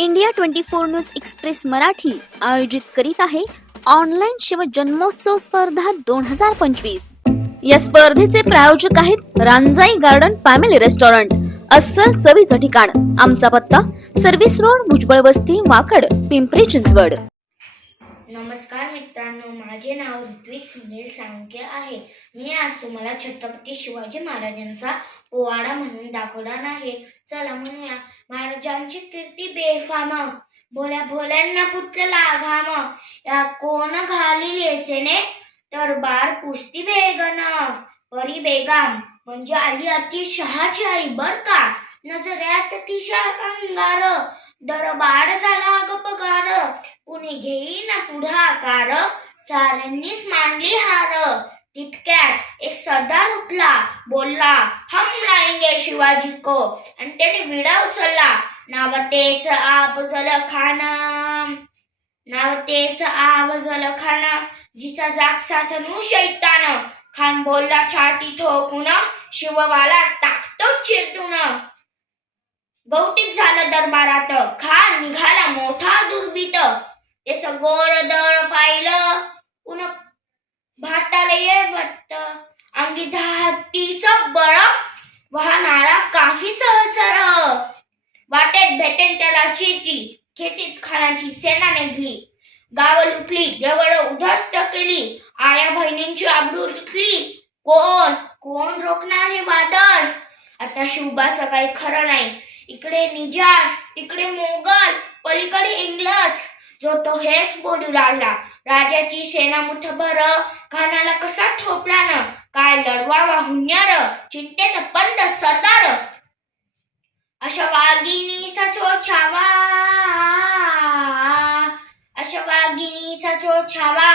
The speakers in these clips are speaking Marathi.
India twenty four news express Marathi आयोजित करीत आहे ऑनलाईन शिव जन्मोत्सव स्पर्धा दोन हजार पंचवीस. या स्पर्धेचे प्रायोजक आहेत रांजाई गार्डन फॅमिली रेस्टॉरंट अस्सल चवीचं ठिकाण आमचा पत्ता सर्व्हिस रोड भुजबळ वस्ती वाकड पिंपरी चिंचवड. नमस्कार मित्रांनो माझे नाव ऋत्विक सुनील सांके आहे. मी आज तुम्हाला छत्रपती शिवाजी महाराजांचा पोवाडा म्हणून दाखवणार आहे. चला म्हणूया महाराजांची कीर्ती बेफाम भोल्या भोल्यांना पुतला घाम या कोण घाली येसेने तर बार पुस्ती बेगन परी बेगाम. म्हणजे आली अति शहाची आई बर का? नजऱ्यात तिशा अंगार दरबार झाला ग पगार कुणी घेईना पुढाकार. साऱ्यांनीच मानली हार. तितक्यात एक सरदार उठला. बोलला हम लाएंगे शिवाजी को. आणि त्याने विडा उचलला. नाव तेच आप जल खाना. नाव तेच आप जल खाना. जिचा जाग सासनू शैतान. खान बोलला छाती ठोकून शिववाला टाकतो चिरतून गौतिक झालं दरबारात. खान निघाला मोठा दुर्बीत. ते सगोर दळ पाहिलं. उन भाताला ये भत्त. अंगी धातीच बळ वाहणारा काफी सहसर. वाटेत भेटेन त्याला शिरची. खेचीत खानाची सेना निघली. गाव लुटली देवळ उद्ध्वस्त केली. आया बहिणींची आबरू लुटली कोण? कोण रोखणार हे वादळ? आता शिवबाचं काही खरं नाही. इकडे निजार तिकडे मोगल पलीकडे इंग्लज. जो तो हेच बोलू लागला. राजाची सेना मुठभर खानाला कसा ठोपला न? काय लढवावा हुन्यार चिंतेत पंत सरदार. अशा वाघिणीचा चो छावा अशा वाघिणीचा चो छावा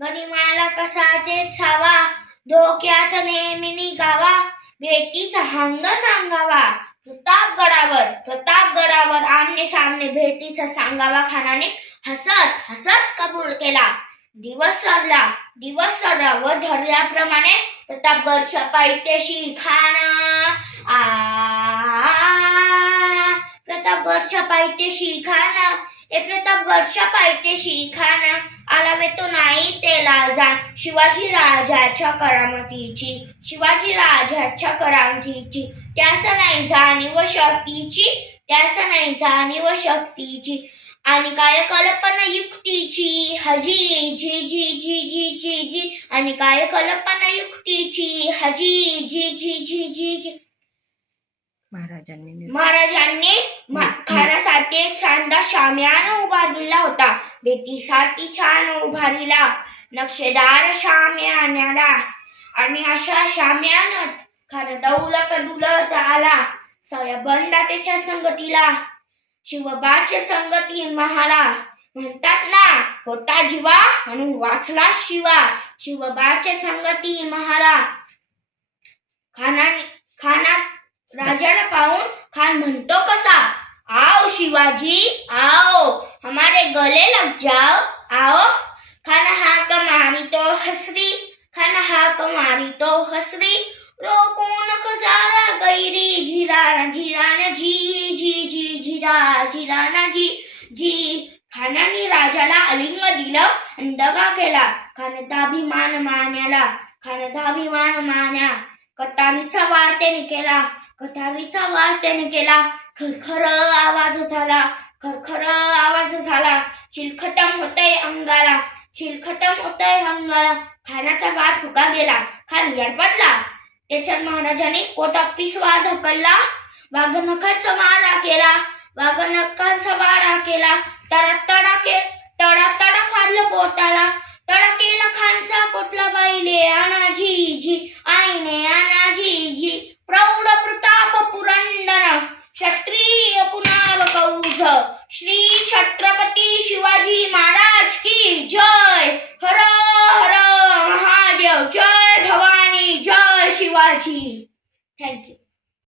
गणिमाला कसाचे छावा धोक्यात नेहमी निघावा भेटीचा हंग सांगावा. तुता प्रतापगडावर प्रतापगडावर आमने सामने भेटीचा सांगावा खानाने हसत हसत कबूल केला दिवस सरला दिवस सरला व धरल्याप्रमाणे प्रतापगडच्या पायथ्याशी खान आ प्रतापगडच्या पायथ्याशी खाना ए प्रतापगडच्या पायथ्याशी खान आला वे तो नाही त्याला जाण. शिवाजी राजाच्या करामतीची शिवाजी राजाच्या करामतीची. त्यास नाही जाणीव शक्तीची त्यास नाही जाणीव शक्तीची. आणि काय कल्पना युक्तीची? हजी जी जी जी जी जी जी. आणि काय कल्पना युक्तीची? हजी जी जी जी जी जी. महाराजांनी महाराजांनी मा- साठी एक शानदार शाम्यान उभारलेला होता. बेटीसाठी छान उभारलेला नक्षेदार शामियान्याला आणि अशा शामियानात खान दौलत डुलत आला. सया त्याच्या संगतीला. शिवबाच्या संगती महाला. म्हणतात ना होता जीवा म्हणून वाचला शिवा. शिवबाच्या संगती महाला. खाना खाना राजाला पाहून खान म्हणतो कसा? आओ शिवाजी आओ। हमारे गले लग जाओ आओ। खान हाक मारी तो हसरी खान हाक मारी तो हसरी। रोको नको जारा गैरी झिराना झिराना जी जी जी झिरा झिराना जी जी। खानाने राजाला अलिंग दिलं आणि दगा केला खानदाभिमान मान्याला खानदाभिमान मान्या। कतारीचा वार त्याने केला कतारीचा वार त्याने केला खरखर आवाज झाला खरखर आवाज झाला. चिलखतम होतय अंगाला चिलखतम होतय अंगाला. खानाचा वार फुका गेला खान यडपडला त्याच्यात महाराजाने कोटा पिसवा धकलला वाघनखाचा मारा केला वाघनखाचा वारा केला. तडा तडा के तडा तडा फाडलं पोटाला. तडा केला खानचा कोटला बाईले आनाजी जी आईने आनाजी जी. प्रौढ हर